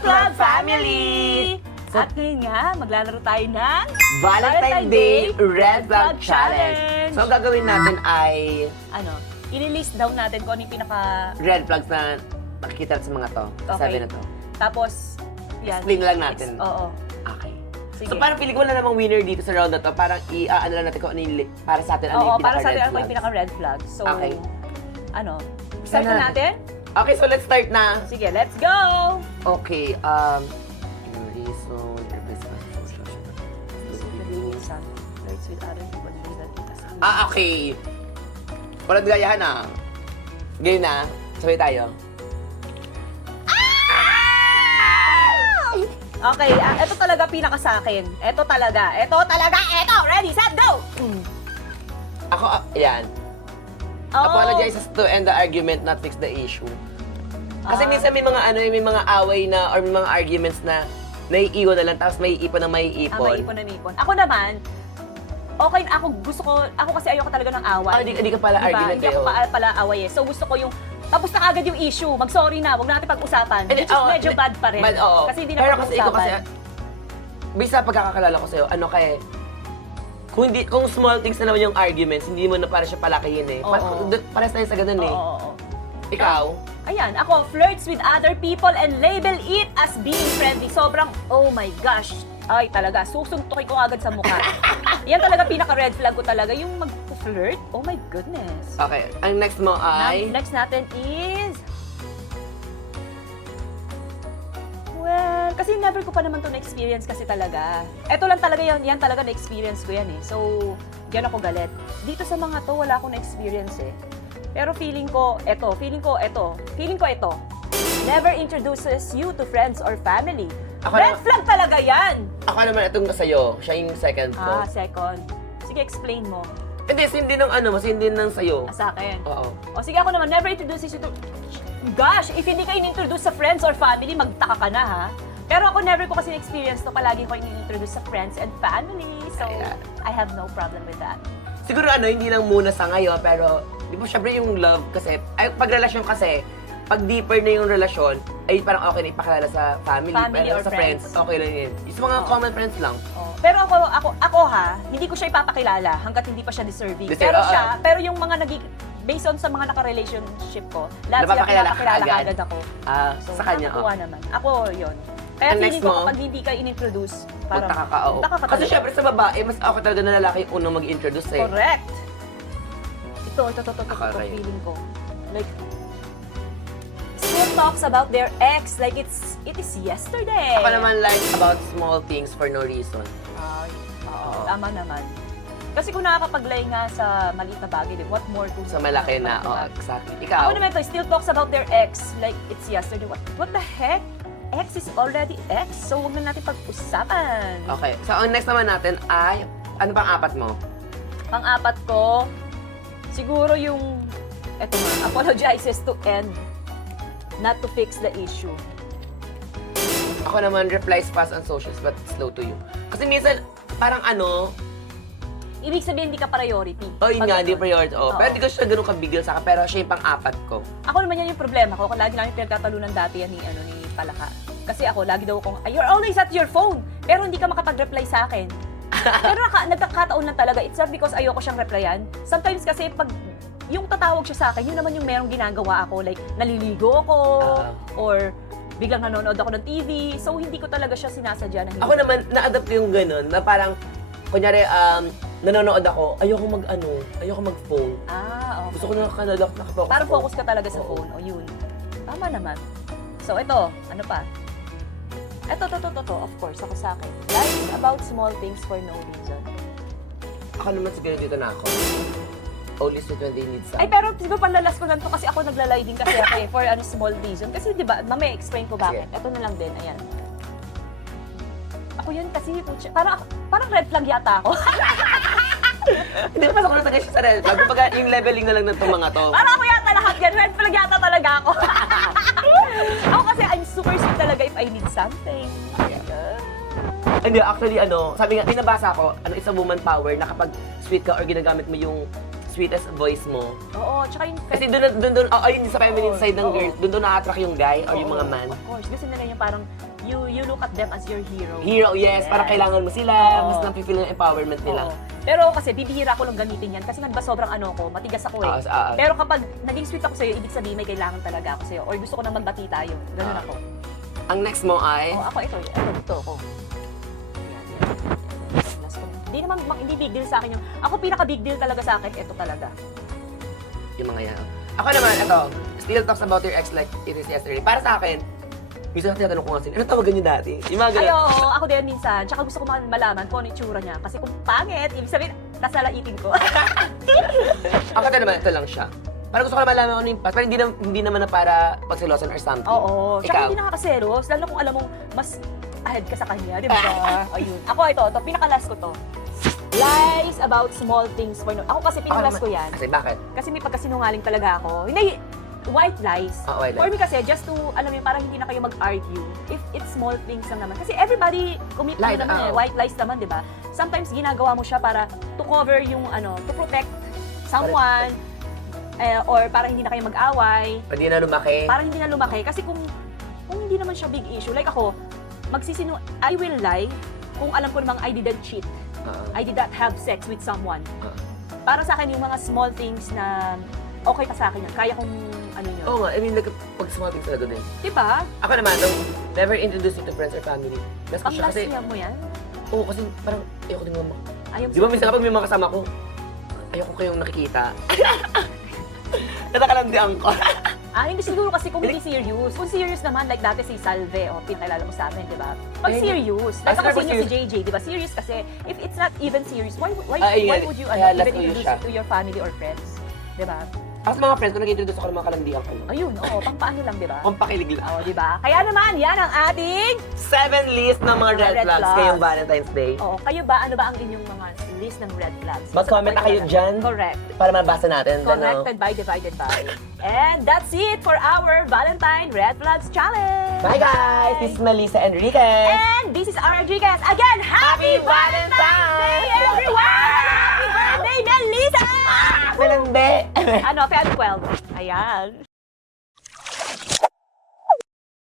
Club Family! At ngayon nga, maglalaro tayo ng Valentine's Day Red Flag Challenge. So, ang gagawin natin ay ililist down natin kung ano yung pinaka... red flags na nakikita sa mga to. Okay. 7 na to. Tapos, yan. Explain lang natin. Oo. Okay. Sige. So, parang feeling ko wala namang winner dito sa round na to. Parang i-ano lang natin kung ano yung para sa atin, ano Oo, yung para sa atin, pinaka-red ano yung flags. pinaka-red flag. So, Okay. Start na natin? Okay, so let's start na. Sige, let's go! Okay, reason, Flirts with other people. okay. Walang gayahan ah. Game na. Sabay tayo. Okay, ito talaga pinaka sa akin. Ito talaga. Ready, set, go! Ako, yan. Oh. Apologizes to end the argument, not fix the issue. Kasi minsan may mga may mga away na or may mga arguments na naiiwan na lang tapos may ipon na may ipon. May ipon. Ako naman, okay, ako kasi ayoko talaga ng away. Hindi ka pala argument Hindi ako pala away eh. So gusto ko yung, tapos na agad yung issue, mag-sorry na, wag natin pag-usapan. Which is medyo bad pa rin. Kasi hindi na pero kasi ikaw kasi, pag-usapan. bisa pagkakakalala ko sa'yo, kung small things na naman yung arguments, hindi mo na para siya palakihin eh. Pares tayo sa ganun eh. Oo. Ikaw? Ayan, ako, flirts with other people and label it as being friendly. Sobrang, oh my gosh. Ay, talaga, susuntukin ko agad sa mukha. Yan talaga, pinaka-red flag ko talaga, yung mag-flirt. Oh my goodness. Okay, ang next mo ay? Next natin is... Well, kasi never ko pa naman to na-experience kasi talaga. Ito lang talaga yan talaga na-experience ko yan eh. So, yan ako galit. Dito sa mga to, wala akong na-experience eh. Pero feeling ko ito. Never introduces you to friends or family. Red flag talaga yan! Ako naman itong sa'yo. Siya yung second ko. Second. Sige, explain mo. Hindi, hindi ng hindi ng sa'yo. Sa akin? Oo. O sige, ako naman, never introduces you to... Gosh, if hindi ka in-introduce sa friends or family, magtaka ka na ha. Pero ako never ko kasi na-experience to. Palagi ko in-introduce sa friends and family. So, I have no problem with that. Siguro hindi lang muna sa ngayon, pero di ba syempre yung love kasi, pag relasyon kasi, pag deeper na yung relasyon, ay parang okay na ipakilala sa family pero or sa friends, okay lang yun. Yung mga common friends lang. Pero ako ha, hindi ko siya ipapakilala hanggat hindi pa siya deserving. Pero yung mga based on sa mga naka-relationship ko, lahat sila pinapakilala agad ako. So, sa kanya, nakakatuwa naman. Ako, yun. Kaya feeling ko kapag hindi ka in-introduce, parang magtaka ka. Kasi syempre sa babae, mas ako talaga na lalaki yung unang mag-introduce eh. Correct. Ito, Akaray. feeling ko. Like, still talks about their ex like it is yesterday. Ako naman like about small things for no reason. Oo, tama naman. Kasi kung nakakapag-lie nga sa maliit na bagay, what more to... Sa malaki na, exactly. Ikaw? Ako naman ito, still talks about their ex like it's yesterday. What the heck? Ex is already ex, so huwag na natin pag-usapan. Okay, so ang next naman natin ay, ano pang apat mo? Pang-apat ko, siguro yung, eto nga, apologizes to end, not to fix the issue. Ako naman, replies fast on socials but slow to you. Kasi minsan, parang Ibig sabihin, hindi ka priority. yun nga, di priority. Pero hindi ko siya ganun kabigil sa akin, pero siya yung pang-apat ko. Ako naman yan yung problema ko. Lagi namin pinagkatalunan dati yan ni Palaka. Kasi ako, lagi daw akong, you're always at your phone, pero hindi ka makapag-reply sa akin. Pero nagkakataon lang talaga. It's not because ayoko siyang replyan. Sometimes kasi pag yung tatawag siya sa akin, yun naman yung merong ginagawa ako. Like, naliligo ako, or biglang nanonood ako ng TV. So, hindi ko talaga siya sinasadya na hindi. Ako naman, na-adapt yung ganun, na parang, kunyari, nanonood ako, ayoko mag-phone. Okay. Gusto ko nakafocus. Para focus ka talaga sa phone. O yun. Tama naman. So, ito. Ano pa? Ito, of course, ako sa akin. Lies about small things for no reason. Ako naman siguro dito na ako. Only sweet when they need some. Ay, pero siguro panlalas ko lang to kasi ako naglalay din kasi ako for small reason. Kasi di ba, mamaya explain ko bakit. Ito na lang din, ayan. Ako yun kasi, parang red flag yata ako. Hindi ko pasok na sa siya sa red flag. Kumbaga, yung leveling na lang ng itong mga to. Parang ako yata lahat yan. Red flag yata talaga ako. Ako kasi I'm super sweet talaga if I need something. Hindi, actually, sabi nga, pinabasa ko, it's a woman power na kapag sweet ka or ginagamit mo yung sweetest voice mo. Oo, tsaka yung... Kasi doon, ayun sa feminine side ng Oo. girl, doon na-attract yung guy or yung Oo, mga man. Of course, gusto nila yung parang, you look at them as your hero. Hero, yes, parang kailangan mo sila, Oo. mas napipil yung empowerment nila. Oo. Pero kasi bibihira ko lang gamitin yan kasi nagba sobrang ano ko, matigas ako eh. Pero kapag naging sweet ako sa'yo, ibig sabihin may kailangan talaga ako sa'yo. Or gusto ko nang magbati tayo. Ganun ako. Ang next mo ay, Ako ito ako. Ayan, yan. Last ko. Hindi big deal sa akin yung, ako pinaka big deal talaga sa akin, ito talaga. yung mga yan. Ako naman, ito, still talks about your ex like it is yesterday. Para sa akin, minsan tinatanong ko nga sila, ano tawagan niyo dati? Yung mga Ay, ganun. oo, ako din minsan. Tsaka gusto ko malaman kung ano yung tsura niya. Kasi kung pangit, ibig sabihin, nasalaitin ko. Ako naman, ito lang siya. Parang gusto ko na malaman kung ano yung past, pero hindi naman na para pagsilosan or something. Oo. Tsaka Ikaw? hindi nakakaselos, lalo kung alam mong mas ahead ka sa kanya, di ba? Ayun. Ako ito, pinaka-last ko to. Lies about small things for no. Ako kasi pinaka-last ko yan. Kasi bakit? Kasi may pagkasinungaling talaga ako. Hindi, white lies. White For lies. me kasi, just to, alam mo yun, parang hindi na kayo mag-argue. If it's small things lang naman. Kasi everybody commit Lies, naman eh. White lies naman, di ba? Sometimes ginagawa mo siya para to cover yung to protect someone. Or para hindi na kayo mag-away. Pwede na lumaki. Para hindi na lumaki. Kasi kung hindi naman siya big issue, like ako, I will lie kung alam ko namang I didn't cheat. I did not have sex with someone. Para sa akin, yung mga small things na okay pa sa akin yan. Kaya kong ano yun. Oo nga, I mean, like, pag small things talaga din. Diba? Ako naman, never introduce it to friends or family. Last ko Ang siya last kasi, niya mo yan? oo, kasi parang ayoko din mama. Ayaw Di ba minsan kapag may mga kasama ko, ayoko kayong nakikita. Natakalandian ko. Hindi siguro kasi kung hindi serious. Kung serious naman, like dati si Salve, pinakilala mo sa amin, di ba? Pag serious, like ako si JJ, di ba? Serious kasi, if it's not even serious, why would you even introduce it to your family or friends? Di ba? Ako sa mga friends ko, nag-introduce ako ng mga kalandian ko. Ayun, oo, pampaano lang, di ba? Pampakilig lang. Oo, di ba? Kaya naman, yan ang ating 7 list ng mga red flags ngayong Valentine's Day. Oo, kayo ba? Ano ba ang inyong mga list ng red flags? Mag-comment na kayo dyan. Correct. Para mabasa natin. Corrected by, divided by. And that's it for our Valentine Red Flags Challenge! Bye guys! This is Melissa Enriquez. And this is R. Rodriguez. Again, Happy Valentine's Day, everyone! Happy birthday, Melissa! Malandi! Ano, Feb 12. Ayan.